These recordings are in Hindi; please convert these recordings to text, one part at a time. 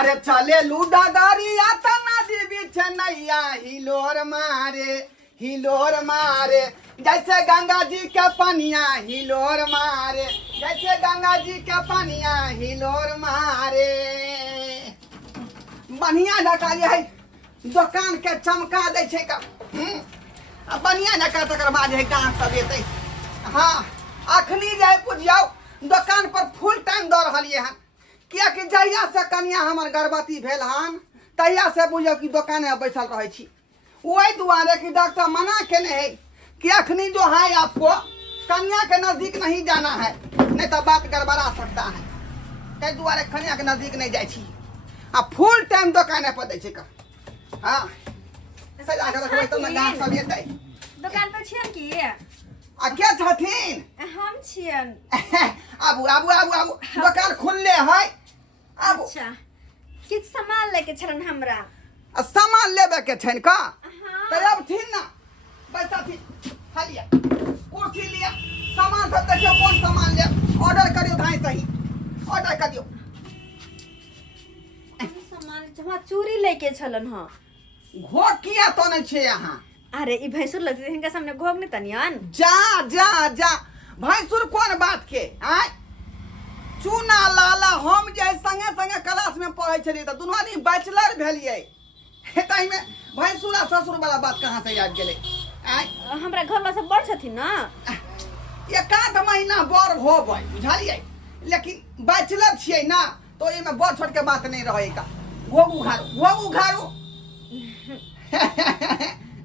अरे चले लूडा गाड़िया तना दी बीच नैया हिलोर मारे जैसे गंगा जी के पनिया हिलोर मारे जैसे गंगा जी के पनिया हिलोर मारे। बढ़िया ढका है दुकान के चमका दे छे का बढ़िया ढका तकर बाद है गाँव सब एते। हाँ अखनी जाए पुजियाओ दुकान पर फुल टाइम दौड़ रही है किया कि जहिया से कनिया हमर गर्भवती भेल हन तहिया से बुझियो कि दुकान में बैठल रहे छी। वही दुआरे कि डॉक्टर मना केने है कि अखनी जो है आपको कन्या के नजदीक नहीं जाना है नहीं तो बात गड़बड़ा सकता है। कई दुआरे कन्या के नजदीक नहीं जाए छी आ फुल टाइम दुकान पर दै छी का। हाँ सजा के रखबै त गाँव सब एतै दुकान पर छियन की आ के छथिन हम छियन आबू आबू आबू आबू दुकान खुलले है आबू। अच्छा किछ सामान लेके छलन हमरा सामान लेबे के छन का हाँ। तो अब थी ना बैठा थी हलिया कुर्सी लिया सामान सब देखियो कौन सामान ले ऑर्डर करियो भाई सही ऑर्डर करियो। सामान हमरा चूड़ी लेके छलन हां घोग किया तो नहीं छे यहाँ। अरे ई भैंसुर लगते हिनका सामने घोग नहीं तनियन जा जा जा भैंसुर कौन बात के आय चूना लाला हम जे संगे संगे क्लास में पढ़े छलिए त दुनू आदमी बैचलर भेलिए हेतै में भैंसुर आ ससुर वाला बात कहां से याद गेले आय हमरा घर वाला सब बड़ छथिन ना एक आध महीना बड़ होबै बुझलिए लेकिन बैचलर छियै ना तो एमे बड़ छोट के बात नहीं रहे का घोग उघारू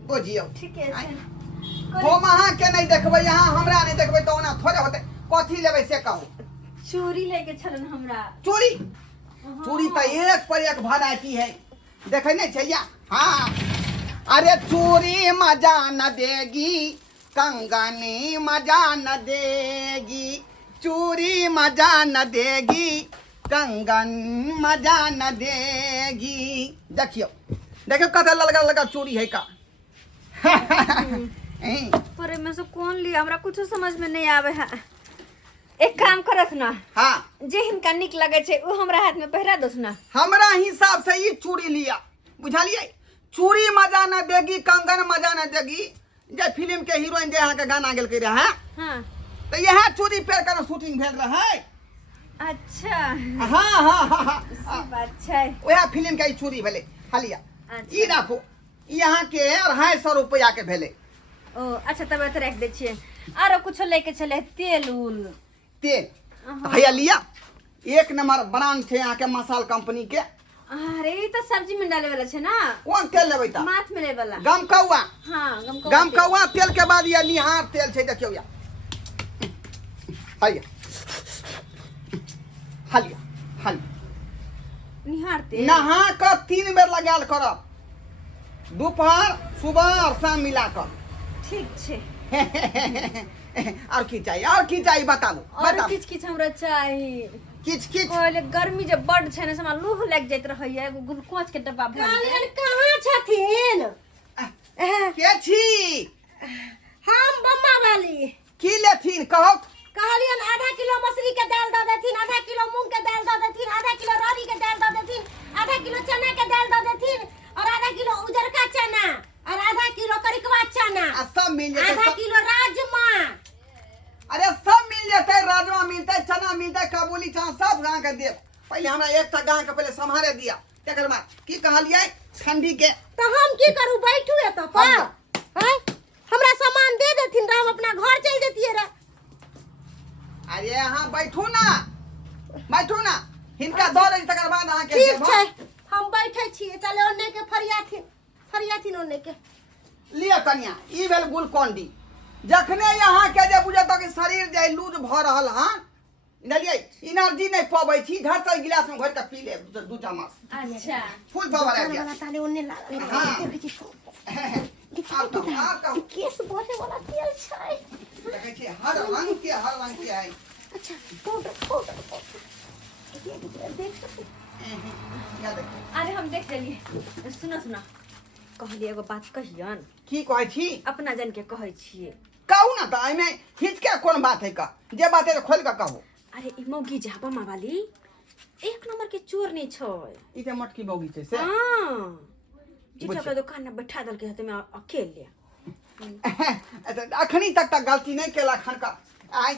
बुझियो ठीक है हम अहाँ के नहीं देखबै यहाँ हमरा नहीं देखबै तो ओना थोड़े होते कथी लेबै से कहू। चूड़ी लेके छलन हमरा चूड़ी चूड़ी तो एक पर एक वैरायटी है देखे नहीं छैया। हाँ अरे चूड़ी मजा न देगी कंगनी मजा न देगी चूड़ी मजा न देगी कंगन मजा न देगी। देखियो देखियो कते ललगा लगा चूड़ी है का पर में से कौन लिया हमरा कुछ समझ में नहीं आवे है। एक काम करस ना हाँ जे हिनका निक लगे छे वो हमरा हाथ में पहरा दोस ना हमरा हिसाब से ये चूड़ी लिया बुझलिए चूड़ी मजा न देगी कंगन मजा न देगी जे फिल्म के हीरोइन जे यहाँ के गाना गेल के रहे हाँ तो यह चूड़ी पेर कर शूटिंग भेल रहे। अच्छा हाँ हाँ हाँ हाँ बात छै वह फिल्म के चूड़ी भेले हलिया अच्छा। ई देखो यहाँ के 250 रुपया के भेले। ओ अच्छा तब तो रख दे छिए आरो कुछ लेके चले तेल उल तेल अहाँ। भैया लिया एक नंबर ब्रांड थे यहाँ के मसाल कंपनी के। अरे ई तो सब्जी में डाले वाला छे ना कौन तेल लेबै ता माथ में ले वाला गमकौआ हाँ गमकौआ तेल के बाद ये निहार तेल छै देखियो या हलिया हलिया हलिया निहार तेल नहा कर 3 बेर लगाल करब दोपहर सुबह और शाम मिला कर। ठीक छे और की चाहिए बताबू और बताबू किछ किछ हमरा चाहिए किछ किछ पहले गर्मी जे बड छै ने से हमरा लूह लग जाइत रहैया एगो ग्लूकोज के डब्बा भर कहलियन कहाँ छथिन के छी हम बम्मा वाली की लेथिन कहो कहलियन आधा किलो मसूरी के दाल दे देथिन आधा किलो मूंग के दाल दे देथिन आधा किलो रारी के दाल दे देथिन आधा किलो चना के दाल दे देथिन और आधा किलो उजरका चना और आधा किलो करिकवा चना आ सब मिल जेतै आधा किलो राजमा। अरे सब मिल जेतै राजमा मिलतै चना मिलतै काबुली चना सब गाँव के देब पहले हमरा एकटा गाँव के पहले संभारे दिया तकर बाद की कहलियै ठंडी के तो हम की करू बैठू एत पर हैं हमरा सामान दे देथिन हम अपना घर चल जतिए रे। अरे यहाँ बैठू ना हिनका दो रही तकर बाद अहाँ के ठीक देब। छै हम बैठे छिए चले ओने के फरियाथिन ओने के लिया कन्या ई भेल ग्लूकोन-डी जखने यहाँ के जे बुझत कि शरीर जे लूज भ रहल हन बुझलिए एनर्जी नहीं पाबै छी झट से गिलास में घोर के पी ले दू चम्मच अच्छा फुल पावर आ वाला गया। ताले ओने ला हाँ। देखै छी आप कहू केस बोले वाला तेल छै देखै छी हर रंग के है। अच्छा पाउडर देख या देखो अरे हम देख लेलिए सुनो कहलिए एगो बात कहियन की कहै छी अपना जन के कहै छिए कहू ना तो एमे हिचके कौन बात है का जे बात है खोल के कहू। अरे ई मौगी जाबा मावाली एक नंबर के चोर नहीं छो। इते मटकी बौगी छै से हां जीटा बुझियौ। के दुकान में बैठा दल के हाथ में अकेले। अखनी तक गलती नहीं केला खनका आई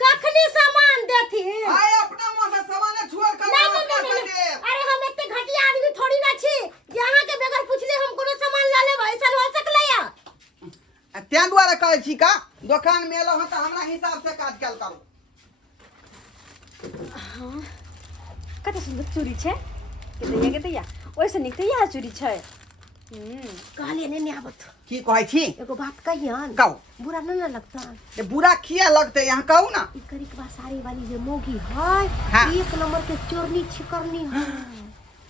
कखनी सामान देथिन आय अपना मुंह से सामान छोड़ कर नहीं, नहीं, नहीं, नहीं, नहीं। अरे हम इतने घटिया आदमी थोड़ी ना छी यहाँ के बगैर पूछले हम कोनो सामान ला लेब ऐसा हो सकले या त्या द्वारा कहै छी का दुकान में एलो त हमरा हिसाब से काज कल करू। हां कते सुंदर चोरी छे के दैया ओइसे निक दैया चोरी छे। कहलिए ने आबत की कहै छी एगो बात कहियन कहू बुरा न लगता ये बुरा किया लगते यहाँ कहू ना ई करी के बाद साड़ी वाली जे मोगी है हाँ। एक नंबर के चोरनी छिकरनी है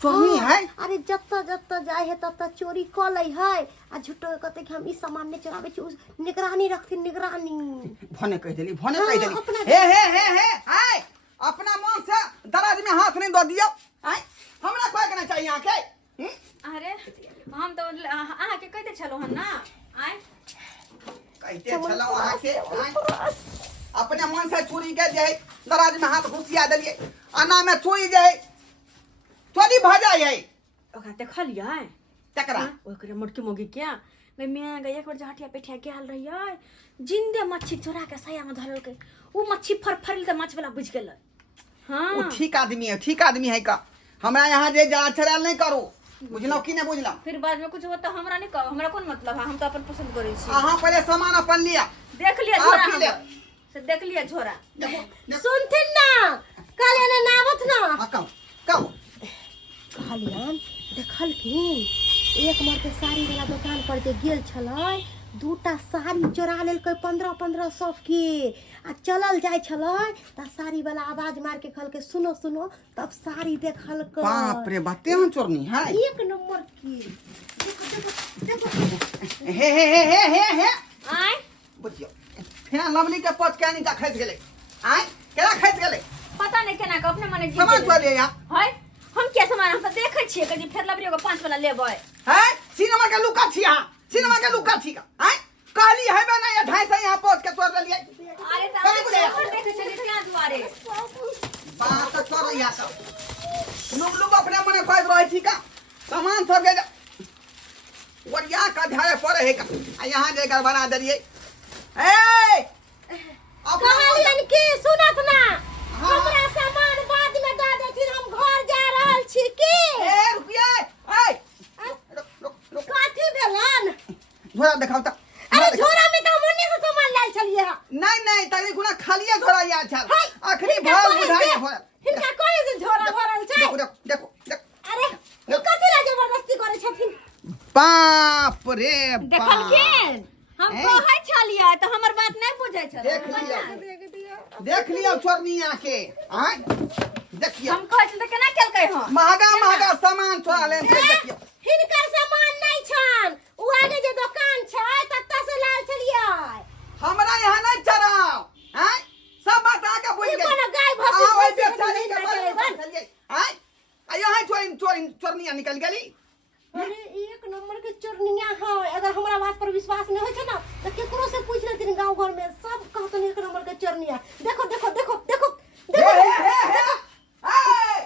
चोरनी है अरे जत्ता जाए है तत्ता चोरी क लै है आ झूठो कहते कि हम ई सामान ने चोराबे छी निगरानी रखथिन निगरानी भने कह देली भने हाँ, कह देली अपना- हे आय अपना मन से दराज में हाथ नहीं दो दियो आय हमरा कोई करना चाहिए यहाँ के अरे हम तो अहाँ के कहते छलो हन ना आय कहते चलो वहां से आय अपने मन से चोरी के जे दराज में हाथ घुसिया देलिए अना में चोरी जे चोरी भ जाए ओकरा देखलियै तकरा ओकरे मोटकी मोगी क्या मैं गई एक बार जहटिया पेठिया गेल रहियै जिंदे मच्छी चोरा के सया में धरल के उ मच्छी फरफरल त माछ वाला बुझ गेलै। हां वो ठीक आदमी है का हमरा यहाँ जे जा छड़ाल नहीं करू बुझलो कि नहीं बुझलो फिर बाद में कुछ होता हमरा नहीं कहो हमरा कौन मतलब है हम तो अपन पसंद करै छी। अहाँ पहले सामान अपन लिया देख लिया आ, झोरा पी ले। हमर। से देख लिया झोरा देखो सुनथिन ना कहलिए ने नावत ना कहू कहलियन देखलखिन एक मर के साड़ी वाला दुकान पर जे गेल छलै दूटा साड़ी चोरा लेलकै 1500 के आ चलल जाय छलै त साड़ी वाला आवाज मार के कहलकै सुनो सुनो तब साड़ी देखलकै बाप रे बाते हम चोरनी है एक नंबर की देखो हे आय बुझियो फेन लवली के पच के नीचा खसि गेलै आय केना खसि गेलै पता नहीं केना के अपने मने जी सामान चोर लिया यहाँ है हम क्या सामान हम तो देखे छिए कि फेर लबरियो के 5 वाला लेबै है सिनेमा के लुका छी यहाँ सिनेमा के लुका छी का आय कहली है बना ये ढाई से यहाँ पहुंच के तोड़ लिए अरे त कभी बुझाया? हम देखे छली क्या दुआरे बात तो चोर यहाँ सब लोग अपने मने खोज रहे छी का सामान सब के वरिया का ध्यान पड़े है का आ यहाँ जे गड़बड़ा देलिए ए अपना कहलियन की सुनत ना हाँ। हमरा सामान बाद में दे देथिन हम घर जा रहल छी की ए रुकिए ए रुक काठी भेलन झोरा दिखाओ ता अरे झोरा में तो मुन्नी से सामान लाल छलिए नहीं तनी गुना खालिए झोरा यार छल हाय, आखिरी हिनका भाव कोई बुझाए से- हो हिनका कोई से झोरा भरल छै देखो अरे ई कथि ला जबरदस्ती करे छथिन बाप रे बाप देखलखिन हम हैं? कहै छलिए त हमर बात नहीं बुझै छल देख लियो चोरनिया के आय देखियो हम कहै छी त केना केलकै हम महंगा सामान चोरा ले देखियो हिनकर सामान नहीं छन उ आगे जे दुकान छै तत्ता से लाल छलिए हमरा यहाँ नहीं चराओ आय सब बात आके बुझ ई गई कोनो गाय भैंस आ ओइ से बेचारी के नहीं बारे में चलेबन। चलिए आय आ यहाँ चोरनिया निकल गेली अरे एक नंबर के चोरनिया है अगर हमरा बात पर विश्वास नहीं होय छै ना त केकरो से पूछ लेथिन गांव घर में सब कहतन एक नंबर के चोरनिया देखो देखो देखो देखो हे देखो आय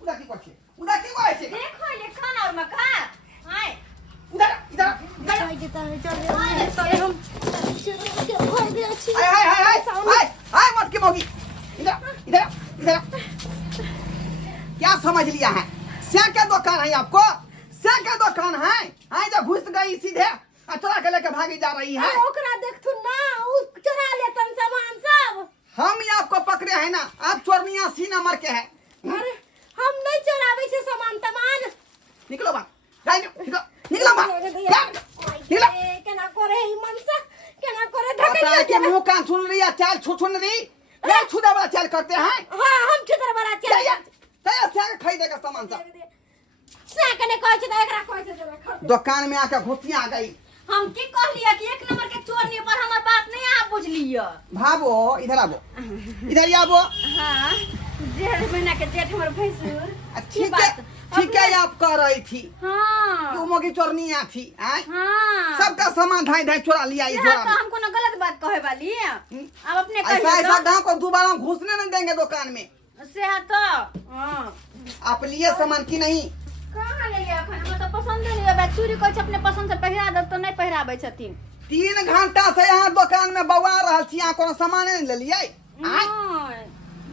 उड़ा की करछे देखो ये खाना और मका आय इधर आई जेता है चल चल हम चोर के भर गया छी हाय मत की मोगी इधर क्या समझ लिया है क्या क्या दुकान है आपको क्या क्या दुकान है हाय जब घुस गई सीधे चोरा के लेके भागी जा रही है अरे ओकरा देखथु ना उ चोरा लेतन सामान सब हम ही आपको पकड़े हैं ना आप चोरनिया सी नंबर के है अरे हम नहीं चोरावे छे सामान तमान निकलो बाहर निकलो बाहर निकलो केना करे ई मनसा केना करे पता है कि धके मुंह कान सुन रही है चाल छुन रही ये छुदा वाला चाल करते हैं हां हम छितर बड़ा चल तैयार से खरीदेगा सामान सब से कने कहै छै त एकरा कहै छै जरा खरीद दुकान में आके घुसिया आ गई हम की कहलिए कि एक नंबर के चोरनी पर हमर बात नहीं आप बुझलिए। भागो इधर आवो इधर आवो हां जेठ महीना के जेठ हमर भैंसुर ठीक है आप कह रही थी हां कि वो मोगी चोरनिया थी आय हां सबका सामान ढाई ढाई चोरा लिया इस यह झोरा तो में हम कोनो गलत बात कहे वाली अब अपने ऐसा कहिए ऐसा तो गांव को दोबारा घुसने नहीं देंगे दुकान में से है तो हां आप लिए सामान की नहीं? कहां ले गया खाना? हमरा तो पसंद नहीं है। चूड़ी कोई अपने पसंद से पहिरा दे तो नहीं पहिराबै छथिन। 3 घंटा से यहाँ दुकान में बौआ रहल छी, यहाँ कोनो सामान नहीं ले लियै?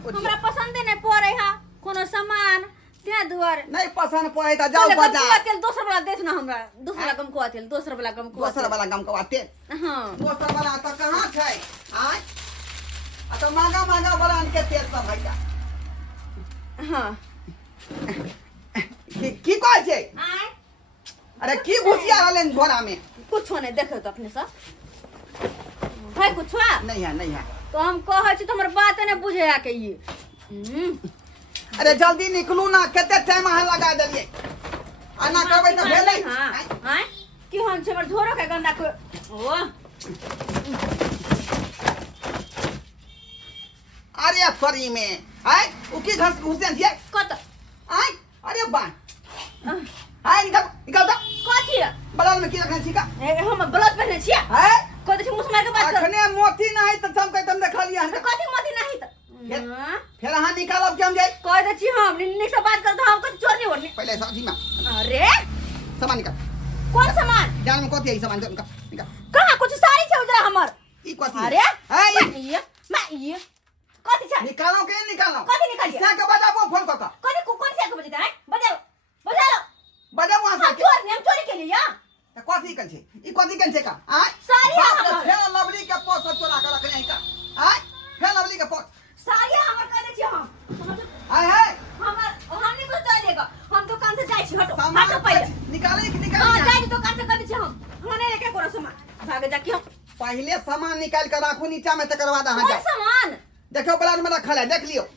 हमरा पसंद नहीं पड़े है कोनो सामान ते दुआर। नहीं पसंद पड़े त जाओ बाजार। तेल दोसर वाला देख ना हमरा, दूसरा गम को तेल, दोसर वाला गम को। दोसर वाला गम को तेल? हां दोसर वाला त कहां छै? आय आ तो महंगा महंगा ब्रांड के तेल सब है का? हां की कहै छै? आय अरे की घुसिया रहले झोरा में? कुछो नहीं देखो तो अपने सब है कुछ नहीं है, नहीं है। तो हम कहै छी तो हमर बात नहीं बुझे आ के ये। अरे जल्दी निकलू ना, केते टाइम अहाँ लगा देलिए। आना करबै त भेलै। हां हां की हम छै हमर झोरो के गंदा को। ओ अरे फरी में आय उ की घस घुसिया छियै? कत आय अरे बा आय निकल निकल त। कथी बलाल में की रखने छी का? हम ब्लाउज पहने छियै? है कोइ देखि मुसमा के बात कर। अखने मोती नहीं त हम कहतम देखा लिया। कथी मोती नहीं त फिर अहाँ निकालब के हम जाई? कह दे छी हम निन्नी से बात कर तो हम कथी चोर नहीं होनी। पहले सब्जी में अरे सामान निकाल। कौन सामान? जान में कथी है सामान? जो निकाल निकाल। कहां कुछ साड़ी छै उधर हमर? ई कथी? अरे है ये कथी छै? निकालो के निकालो? कथी निकालिए? से के बजाबो फोन क क। कथी कौन से के बजता है? बजाओ बजाओ। बजाबो वहां से। चोर नहीं, हम चोरी के लिए या त कथी कन छै? ई कथी कन छै का? आय साड़ी हमर। फिर लवली के पोस चोरा के रखने है का? आय फिर लवली के पोस साड़ी हमर कह दे छी हम। आय है हमर हम नहीं कुछ चलेगा। हम दुकान से जाई छी। हटो सामान हटो पहले। निकाले कि हां निकाले? जाई दुकान से कह दे छी हम नहीं लेके कोनो सामान भागे जाके हम। पहले सामान निकाल के राखू नीचा में, तकर बाद अहाँ कौन जाओ। सामान? देखो ब्लाउज में रखल है, देख लियो।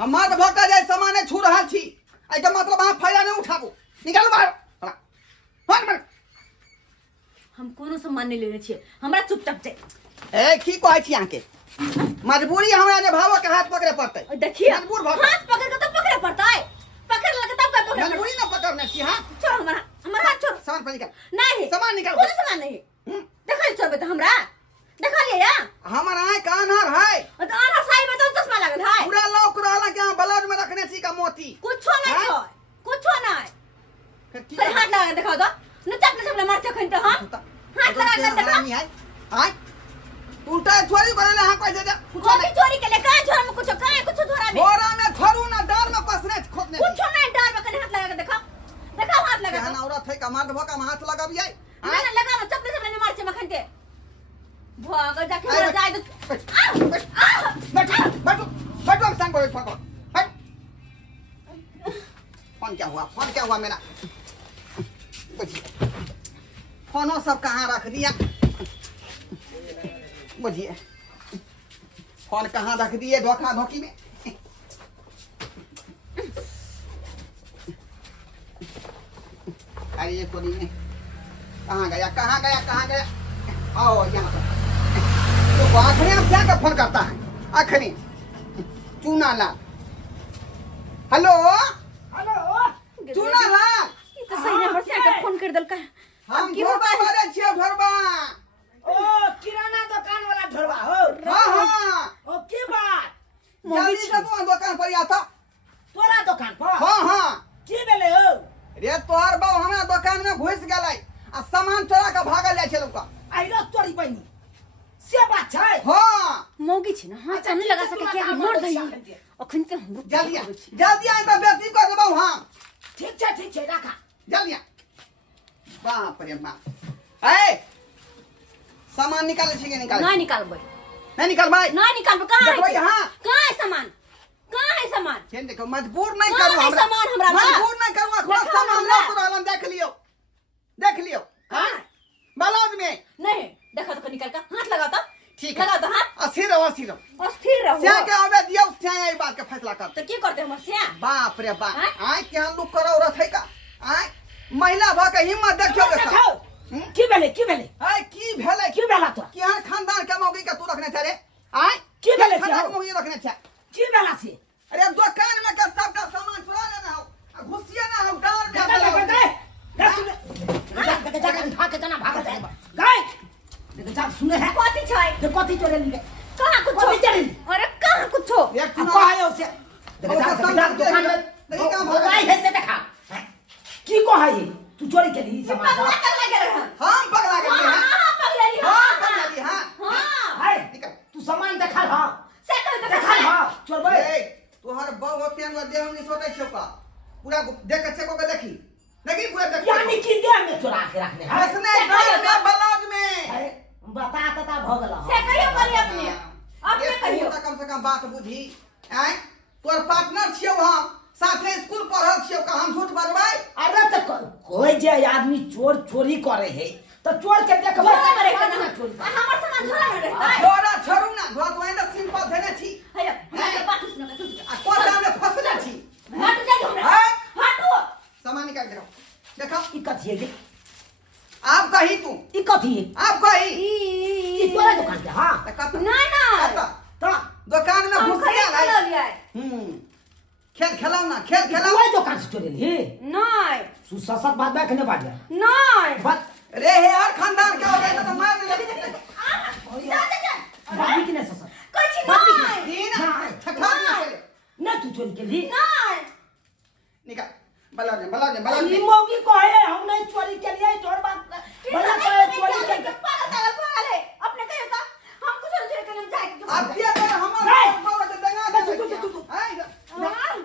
हम मर्द भक्का जाए सामान छू रहल छी, आई का मतलब अहाँ फायदा नहीं उठाबू। निकालू बाहर। मार हम कोनो सामान नहीं लेने छियै, हमरा चुपचाप जाए। ए की कहै छी अहाँ के? मजबूरी हमरा जे भावो के हाथ पकड़े पड़तै। देखिए मजबूर भऽ हाथ पकड़ के तो पकड़े पड़ता है। पकड़ लगे तब का पकड़े मजबूरी ना पकड़ने छी। हां छोड़ हमारा हाथ छोड़। सामान पर निकाल। नहीं सामान निकाल। कोनो सामान नहीं देखा ले छोड़ हमरा देखा लिया या हमर आँख का अनहर है। तो आना साई में तो चश्मा लागल है। पूरा लौक रहला के अहाँ ब्लाउज में रखने छी का मोती? कुछो नहीं हैं? छोड़ कुछो नहीं। फिर की फिर हाथ लगा के दिखाओ तो न चपले मार के खइन तो हम हाथ लगा के दिखा। हरामी है। आय उल्टा चोरी करे हां कोई दे कॉफी चोरी के ले का छोरा में कुछ का कुछ छोरा में बोरा में छोड़ू ना, डाल में कसने खोदने। कुछो नहीं डर में कने हाथ लगा के दिखा। देखा हाथ लगा कहना औरत है का मर्द भका में हाथ लगाबियै? ना लगा ना चपले मार से मखन के भाग जाके आय, मर जाए तो बैठो बैठो हम संग बोल फको। हट फोन क्या हुआ? फोन क्या हुआ मेरा? बुझिए फोनो सब कहाँ रख दिया? बुझिए फोन कहाँ रख दिए धोखा धोखी में। अरे ये कोनी में कहाँ गया कहाँ गया कहाँ गया? आओ यहाँ पर। तो आखिरी आप क्या का फोन करता है? आखिरी चूना लाल। हेलो चूना लाल। ये तो सही नंबर से आकर फोन कर दल का। हम ढोरबा बारे छियो ढोरबा। ओ किराना दुकान वाला ढोरबा हो? हाँ हाँ ओ की बात? जल्दी से तू दुकान पर आता। तोरा दुकान पर? हाँ हाँ की भेले हो? रे तोहर बाबू हमरा दुकान में घुस गेलै आ सामान चोरा के भागल जाइ छै लोग। आइलो तोरी बहिनी से बात छै? हाँ मौगी छी ना हाथ नहीं लगा सके क्या हम मर गई अखन के हम जल्दी जल्दी आइ त बेटी कर देबौ हम। ठीक छै राखा। जल्दी आ। बाप रे बाप। ए सामान निकाले छी के निकाले? नहीं निकालबै नहीं निकाल भाई। नहीं निकालबै कहां देखो है यहाँ। कहां है सामान कहां है सामान? केन देखो मजबूर नहीं कहाँ करू है हमरा। सामान हमरा बा? मजबूर नहीं करू खुद देखाओ सामान हमरा। लो तो रहलन देख लियो। हां ब्लाउज में नहीं देखा तो निकाल का हाथ लगा तो ठीक है। लगा तो हाथ अस्थिर रहो अस्थिर रहो। क्या के आवे दियो क्या ई बात के फैसला कर। तो की करते हमर से? बाप रे बाप। हैं? आय क्या लोग करो औरत है का? आय महिला भ के हिम्मत देखियो देखो की भेले आय की भेलै की भेला तो? केहन खानदान के मौगी के तू रखने छ रे? आय की भेलै से खानदान हो? मौगी रखने छ? की भेला से? अरे दुकान में का सबका सामान चुरा लेना हो आ घुसिया ना हो डार में उठा के तना भाग जाए गए देखो जा सुने है कथी छै? तो कथी चोरे लिए कहां कुछ कथी चोरे? अरे कहां कुछ एक अब कहायो से ही ये समाज पगला कर लगे रहे हम पगला कर हां हां पगला ली हां पगला दी हां हां हाय निकल तू सामान देखा हां से कह देखा देखा हां चोर भाई ए तोहर बहु होते न देह नहीं सोते छौ का पूरा देख के को देखी देखी पूरा देख यानी कि दे में चुरा के रखने हैं हंसने घर में ब्लाउज में अरे बता तता भगला से कहियो करी अपने कहियो कम से कम बात बुझी हैं तोर पार्टनर छियौ हम साथे स्कूल पढ़ल छियौ का हम झूठ बजबै अरे तो कोई जे आदमी चोर चोरी करे है तो चोर के देखबै झोला में रहता ना ना चोरी हमर सामान झोला में रहता है छोड़ा छोड़ू ना घर में ना सिंपल देने छी है हमरा बात सुन के तू आ कोटा में फसले छी हट जा हमरा हैं? हटो सामान निकाल के देखो ई कथी है आप कही तू ई कथी है आप कही ई तोरा दुकान के हां कत ना ना तो दुकान में हम घुसिया खरीद नहीं लिया खेल खेलाओ ना खेल खेलाओ कोई दुकान से चोरी ली नहीं सुससत बात बैठ ने बात नहीं बात रे हे हर खानदान के हो गए तो मार दे जा जा जा बात की नहीं ससत कुछ नहीं दीन नहीं। ठठा निकले ना तू चोरी के ली नहीं निकाल बला ई मौगी को है हम नहीं चोरी के लिए तोर बात बड़ा कोई चोरी के अपने कहियो का हम कुछ नहीं करने जाए अब ये तो हम नहीं। बाबा के दंगा दे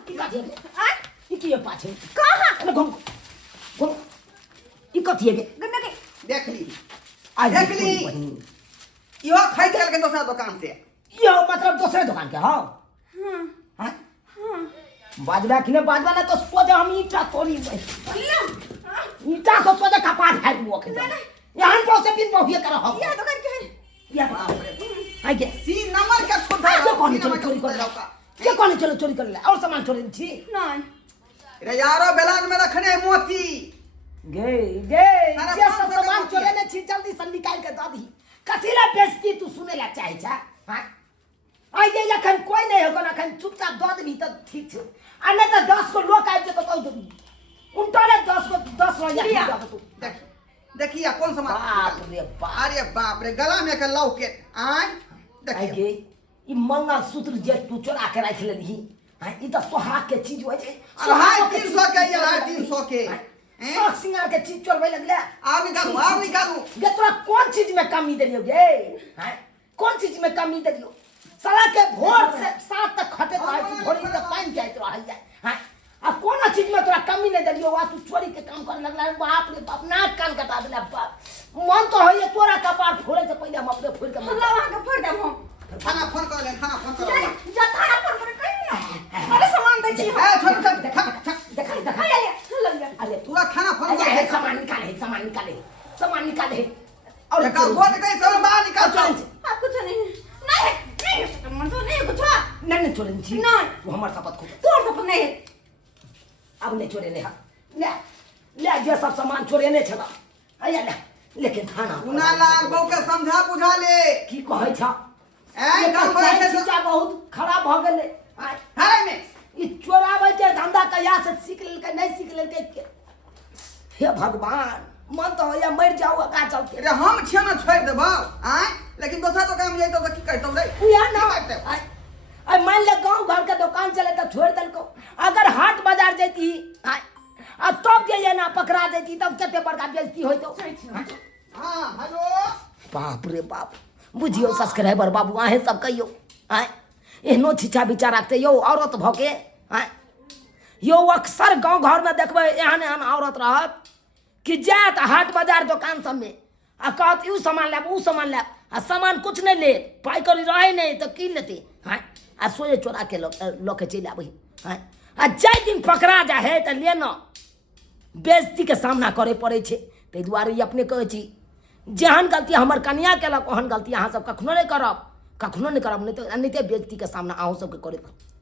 ई कथी है ई की है पाछे कहां अरे घुम घुम ई कथी है गन्ना के देख ली आज देख ली यो खरीद के दूसरा दुकान से यो मतलब दूसरे दुकान के हां हां हां बाजवा कि ने बाजवा ना तो सोचे हम ईटा तोड़ी ईटा को सोचे कपाट है वो के यहां पर से पिन बहुए कर हो ये दुकान के या आई के सी नंबर के सुधा ये कौन चोरी कर रहा ये कौन चलो चोरी कर ले और सामान चोरी छी नहीं रे यारो बेलान में रखने मोती गे गे सारा ये पाँच सब सौ का सामान मोती चोरी है। ने छी जल्दी से निकाल के द दी कथीला बेइज्जती तू सुने ला चाहे छा हां आई जे अखन कोई नहीं होगा अखन चुपचाप द दबी त ठीक छ आ नहीं तो 10 को लोग आइ जे तो कह दबी उनटा ने 10 को 10 रुपया दे तू देख देखिए कौन सा बाप रे बाप अरे बाप रे गला में के लौकेट आय आई देखिए गे ई मंगल सूत्र जे तू चोरा के राख लेली हां ई तो सोहाग के चीज होय छै अढ़ाई 300 के ये 350 के सोख सिंगार के चीज चोरबै लगले आप निकालू गे तोरा कौन चीज में कमी देलियो गे हैं कौन चीज में कमी देलियो साला के भोर से सात तक खटे रहे छी भोरी से पानी जाइत रह जाय हैं आ कौन चीज में तोरा कमी नहीं देलियो वा तू चोरी के काम करे लगला बाप रे बाप नाक कान कटा देला बाप मन तो होय तोरा कपार फोड़े से पहले हम अपने फोड़ के हम वहां के फोड़ दम हम थाना फोन कर ले थाना फोन कर जा थाना पर कहीं अरे सामान दे छी ए छोड़ छोड़ देखा देखा देखा ले ले अरे पूरा थाना फोन कर अरे सामान निकाले और देखा बोल के सब बाहर निकाल चल आप कुछ नहीं मन तो नहीं कुछ नहीं छोड़े छी नहीं। तू हमार शपथ खो तोर सब नहीं अब नहीं छोड़े नहीं ले ले जे सब सामान छोड़े नहीं छला आया ले लेकिन खाना उना लाल बहू के समझा बुझा ले की कहै छ ए काम करे ये से चीजा बहुत खराब भ गेले हाय में ई चोराबै के धंधा कहिया से सीख लेलकै नहीं सीख लेलकै हे भगवान मन तो या मर जाओ का चलते अरे हम छिया ना छोड़ देबो आय लेकिन दूसरा तो काम जइतो तो की करतो रे या ना आई मान ले गांव घर के दुकान चले तो छोड़ देलको अगर हाट बाजार जैती आ तब जे ना पकड़ा देती तब कते बड़का बेइज्जती होइतो हां हेलो बाप रे बाप बुझियो सब्सक्राइबर बाबू आहे सब कहियो आय एहनो छिछा विचार रखते यो औरत भके आय यो अक्सर गांव घर में देखबे एहन एहन औरत रहत कि जात हाट बाजार दुकान सब में आ कहत यू सामान लेब ऊ सामान लेब आ सामान कुछ नहीं ले पाई करी रहे नहीं तो की लेते हाँ आ सोए चोरा के लोग चल आबही हाँ आ जाय दिन पकड़ा जा है तो लेना बेइज्जती के सामना करे पड़े छे ताहि दुआरे ई अपने कहै छी जेहन गलती हमर कनिया केलक ओहन गलती अहाँ सब कखनो नहीं करब नहीं तो बेइज्जती के सामना अहूँ सबके करे पड़त